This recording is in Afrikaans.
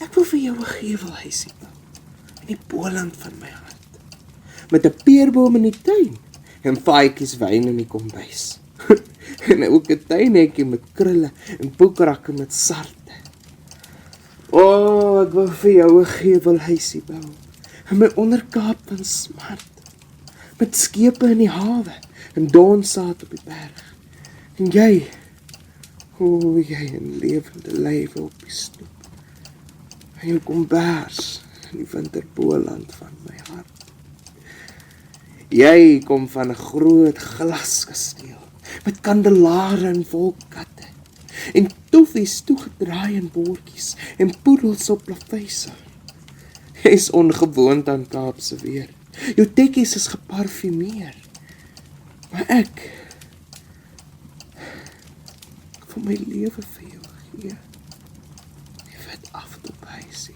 Ek wil vir jou 'n gevelhuisie bou in die Boland van my hart, met 'n peerboom in die tuin en vaatjies wyn in die kombuis. En ook 'n tuinhekkie met krulle en poekrakke met sarte. Ek wil vir jou 'n gevelhuisie bou in my onderkaap van smart, met skepe in die hawe en donsaad op die berg. En jy, jy in lewende lywe op die stoep, en jou kombers in die winterboland van my hart. Jy kom van 'n groot glaskasteel, met kandelare en wolkkatte, en toffies toegedraai in bordjies, en poedels op plaveise. Jy is ongewoond aan Kaapse weer. Jou tekkies is geparfumeer. Maar ek wil my lewe vir jou gee. Jy wit afdop huisie.